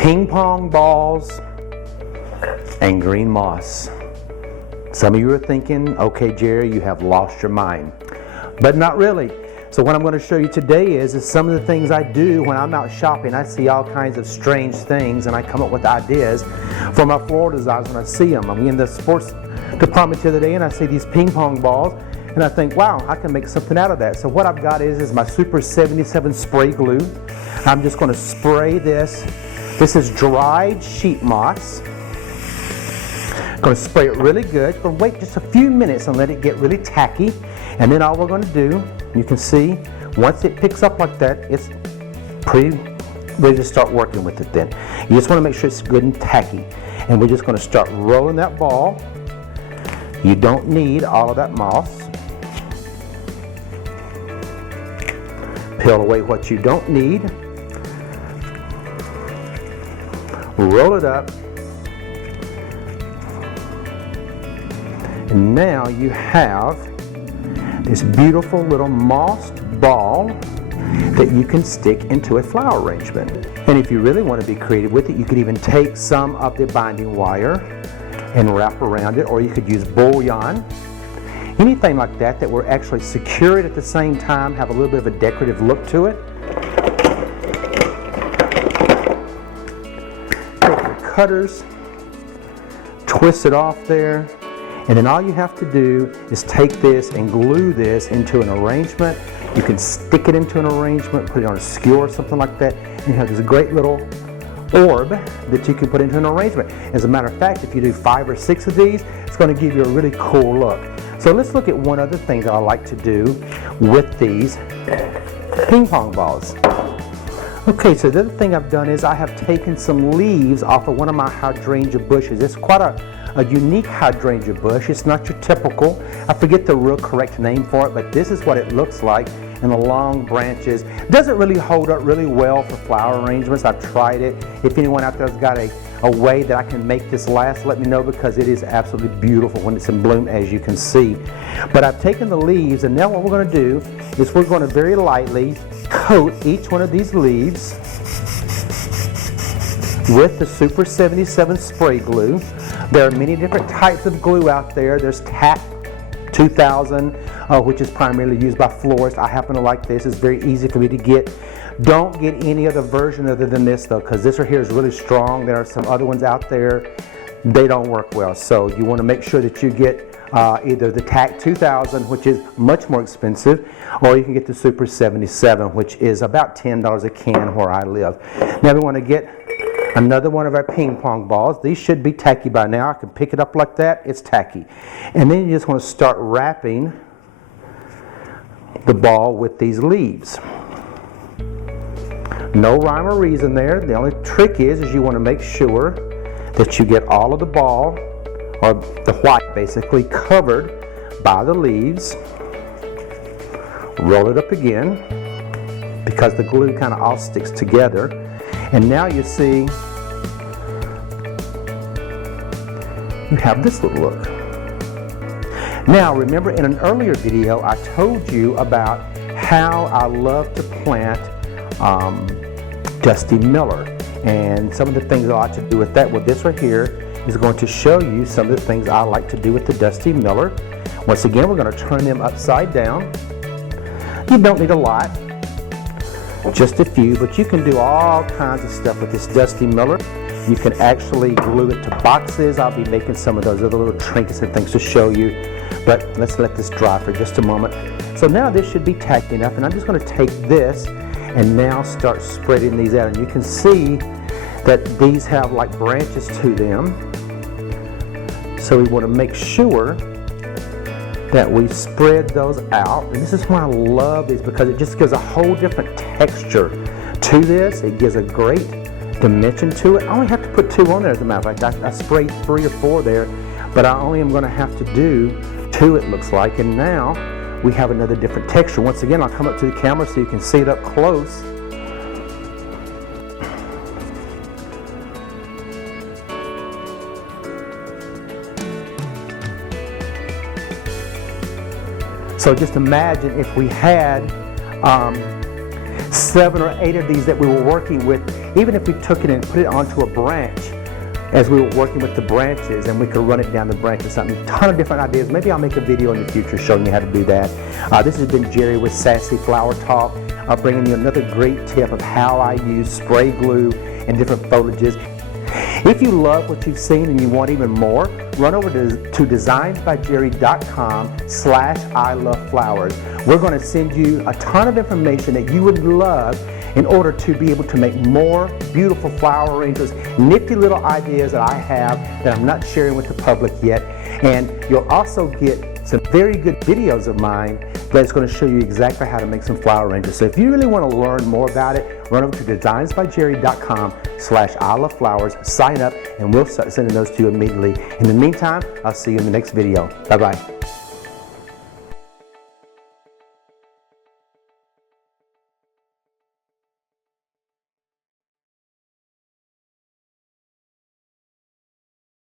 ping pong balls and green moss. Some of you are thinking, okay, Jerry, you have lost your mind. But not really. So what I'm going to show you today is some of the things I do when I'm out shopping. I see all kinds of strange things and I come up with ideas for my floral designs when I see them. I'm in the sports department the other day and I see these ping pong balls and I think, wow, I can make something out of that. So what I've got is my Super 77 spray glue. I'm just going to spray this. This is dried sheet moss. I'm going to spray it really good. Going to wait just a few minutes and let it get really tacky. And then all we're going to do, you can see, once it picks up like that, it's pretty ready to start working with it then. You just want to make sure it's good and tacky. And we're just going to start rolling that ball. You don't need all of that moss. Peel away what you don't need. Roll it up. And now you have this beautiful little mossed ball that you can stick into a flower arrangement. And if you really want to be creative with it, you could even take some of the binding wire and wrap around it, or you could use bouillon. Anything like that that will actually secure it at the same time, have a little bit of a decorative look to it. Take your cutters, twist it off there. And then all you have to do is take this and glue this into an arrangement. You can stick it into an arrangement, put it on a skewer or something like that, and you have this great little orb that you can put into an arrangement. As a matter of fact, if you do 5 or 6 of these, it's going to give you a really cool look. So let's look at one other thing that I like to do with these ping pong balls. Okay, so the other thing I've done is I have taken some leaves off of one of my hydrangea bushes. It's quite a unique hydrangea bush. It's not your typical, I forget the real correct name for it, but this is what it looks like in the long branches. It doesn't really hold up really well for flower arrangements. I've tried it. If anyone out there has got a way that I can make this last, let me know, because it is absolutely beautiful when it's in bloom, as you can see. But I've taken the leaves, and now what we're going to do is we're going to very lightly coat each one of these leaves with the Super 77 spray glue. There are many different types of glue out there. There's Tack 2000, which is primarily used by florists. I happen to like this. It's very easy for me to get. Don't get any other version other than this though, because this right here is really strong. There are some other ones out there. They don't work well. So you want to make sure that you get either the Tack 2000, which is much more expensive, or you can get the Super 77, which is about $10 a can where I live. Now we want to get another one of our ping pong balls. These should be tacky by now. I can pick it up like that. It's tacky. And then you just want to start wrapping the ball with these leaves. No rhyme or reason there. The only trick is you want to make sure that you get all of the ball, or the white basically, covered by the leaves. Roll it up again because the glue kind of all sticks together. And now you see you have this little look. Now remember, in an earlier video I told you about how I love to plant Dusty Miller and some of the things I like to do with that. Well, this right here is going to show you some of the things I like to do with the Dusty Miller. Once again, we're going to turn them upside down. You don't need a lot, just a few, but you can do all kinds of stuff with this Dusty Miller. You can actually glue it to boxes. I'll be making some of those other little trinkets and things to show you, but let's let this dry for just a moment. So now this should be tacky enough, and I'm just going to take this and now start spreading these out. And you can see that these have like branches to them, so we want to make sure that we spread those out. And this is why I love these, because it just gives a whole different texture to this. It gives a great dimension to it. I only have to put 2 on there, as a matter of fact. I sprayed 3 or 4 there, but I only am going to have to do 2, it looks like. And now we have another different texture. Once again, I'll come up to the camera so you can see it up close. So just imagine if we had 7 or 8 of these that we were working with, even if we took it and put it onto a branch, as we were working with the branches, and we could run it down the branches, something, a ton of different ideas. Maybe I'll make a video in the future showing you how to do that. This has been Jerry with Sassy Flower Talk, bringing you another great tip of how I use spray glue and different foliages. If you love what you've seen and you want even more, run over to designsbyjerry.com/ILoveFlowers. We're going to send you a ton of information that you would love in order to be able to make more beautiful flower arrangements, nifty little ideas that I have that I'm not sharing with the public yet. And you'll also get some very good videos of mine that's going to show you exactly how to make some flower arrangements. So if you really want to learn more about it, run over to designsbyjerry.com/ILoveFlowers, sign up, and we'll start sending those to you immediately. In the meantime, I'll see you in the next video. Bye-bye.